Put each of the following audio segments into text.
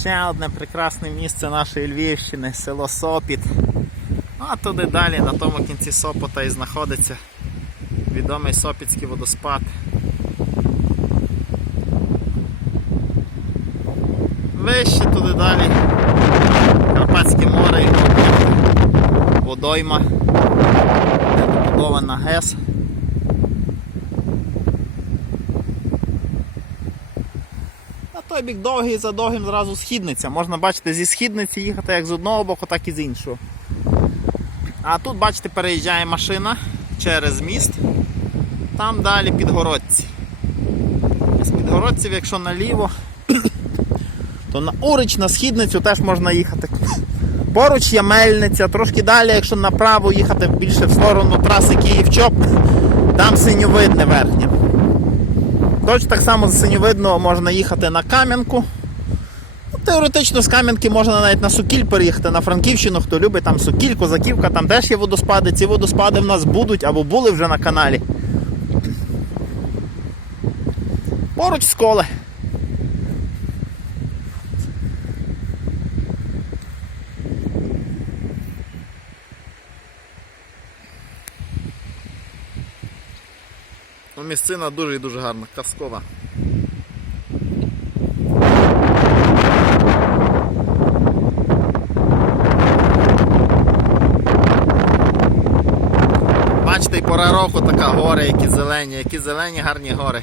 Ще одне прекрасне місце нашої Львівщини, село Сопіт. А туди далі, на тому кінці Сопота і знаходиться відомий Сопітський водоспад. Вище туди далі. Карпатське море, і водойма, де побудована ГЕС. А той бік довгий, за довгим зразу східниця. Можна бачити зі східниці їхати як з одного боку, так і з іншого. А тут, бачите, переїжджає машина через міст. Там далі підгородці. З підгородців, якщо наліво, то на Урич, на східницю теж можна їхати. Поруч є мельниця, трошки далі, якщо направо їхати більше в сторону траси Київ-Чоп, там синьовидне верхнє. Точно так само з можна їхати на Кам'янку. Теоретично з Кам'янки можна навіть на Сукіль переїхати на Франківщину, хто любить там Сукіль, Козаківка, там теж є водоспади. Ці водоспади в нас будуть або були вже на каналі. Поруч з Ну, місцина дуже і дуже гарна, казкова. Бачите, і пора року така гори, які зелені, які зелені гарні гори.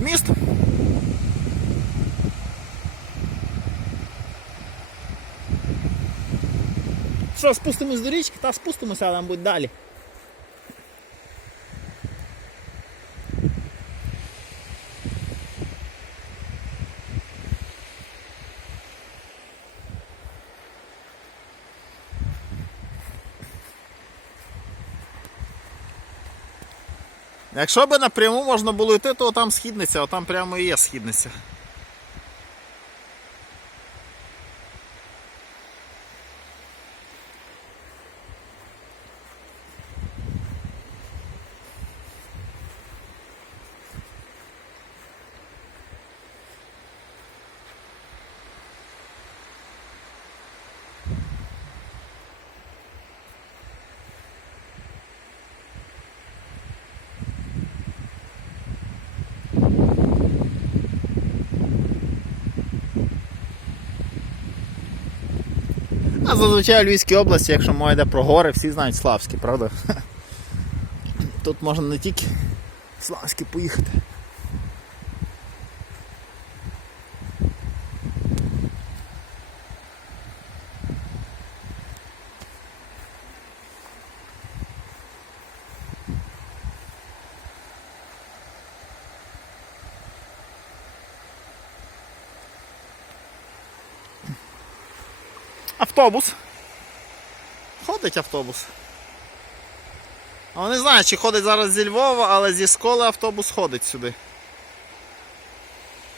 А, міст. Що, спустимось до річки, та спустимося, а там буде далі. Якщо б напряму можна було йти, то там східниця, а там прямо і є східниця. Зазвичай у Львівській області, якщо мова йде про гори, всі знають Славські, правда? Тут можна не тільки Славські поїхати. Автобус. Ходить автобус. А не знаю, чи ходить зараз зі Львова, але зі школи автобус ходить сюди.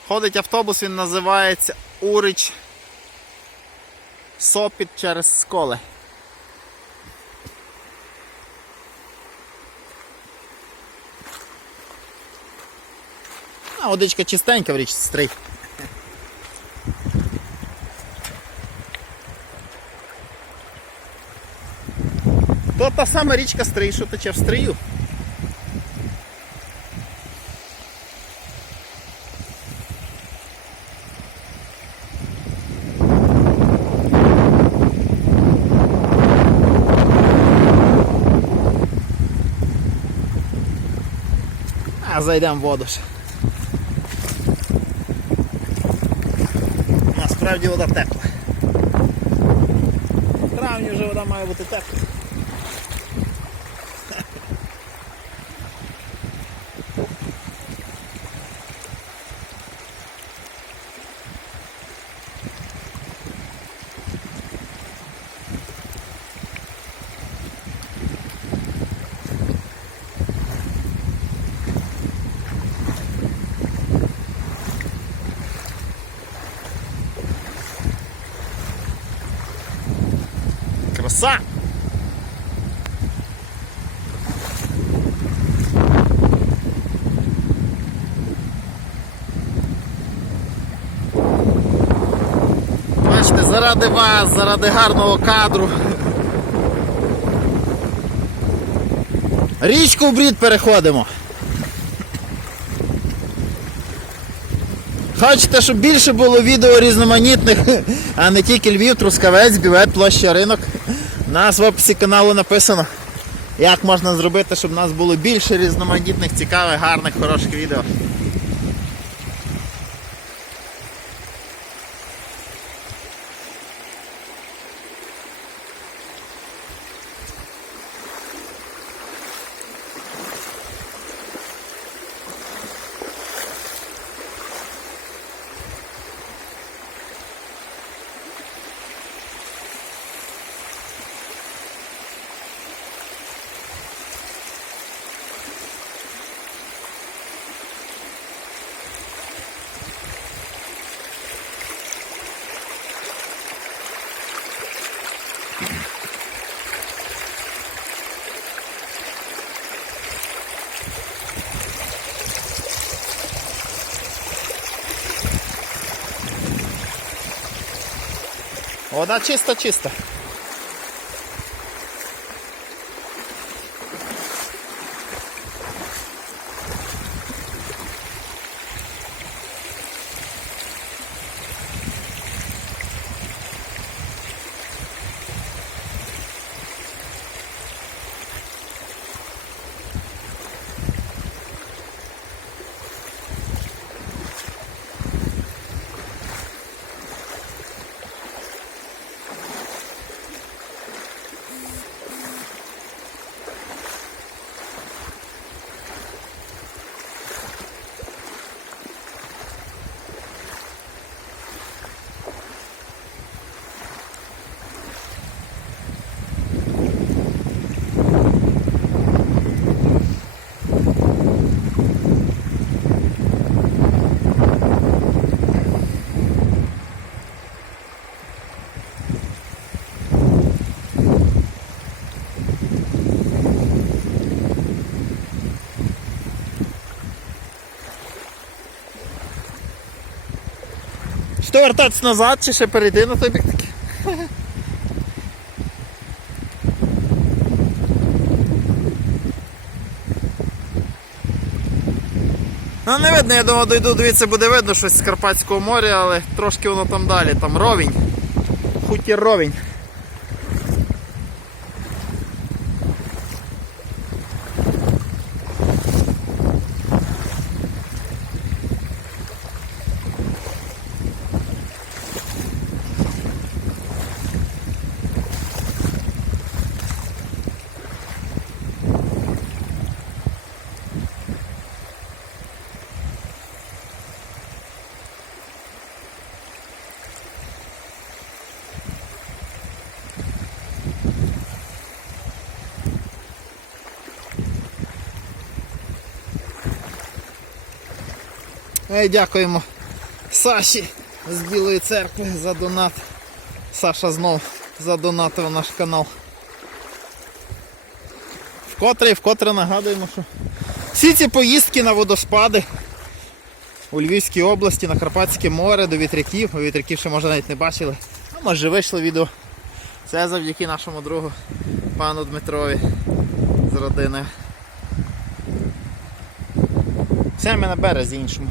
Ходить автобус, він називається Урич Сопіт через сколи. А, водичка чистенька в річці стрий. То та сама річка Стрий, що тече в стрию. А зайдемо в воду ж. Насправді вода тепла. В травні вже вода має бути тепла. Краса! Бачите, заради вас, заради гарного кадру. Річку в брід переходимо. Хочете, щоб більше було відео різноманітних, а не тільки Львів, Трускавець, Бівет, площа ринок. Нас в описі каналу написано, як можна зробити, щоб у нас було більше різноманітних, цікавих, гарних, хороших відео. Вода чиста, чиста. Що вертатися назад чи ще перейти на той бік такий? Ну не видно, я думаю, дойду, дивіться, буде видно щось з Карпатського моря, але трошки воно там далі, там ровень. Хутір ровень. Дякуємо Саші з Білої церкви за донат. Саша знов задонатив наш канал. Вкотре і вкотре нагадуємо, що всі ці поїздки на водоспади у Львівській області, на Карпатське море, до вітряків, вітряків ще може навіть не бачили. А може вийшло відео. Це завдяки нашому другу пану Дмитрові з родиною. Це ми на березі іншому.